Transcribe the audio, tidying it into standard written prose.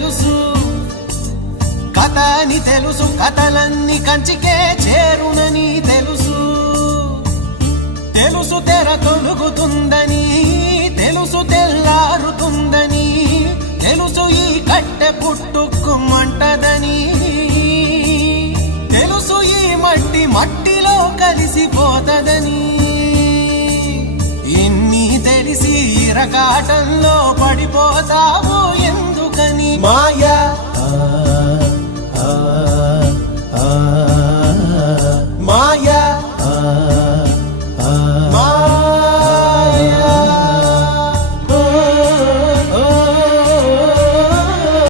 తెలుసు, కథ అని తెలుసు, కథలన్నీ కంచికే చేరునని తెలుసు. తెలుసు తెర తొలుగుతుందని, తెలుసు తెల్లారుతుందని, తెలుసు ఈ కట్టె పుట్టుకుమంటదని, తెలుసు ఈ మట్టి మట్టిలో కలిసిపోతదని. ఇన్ని తెలిసి ఇరకాటంలో పడిపోతావు ఎందుకని? మాయా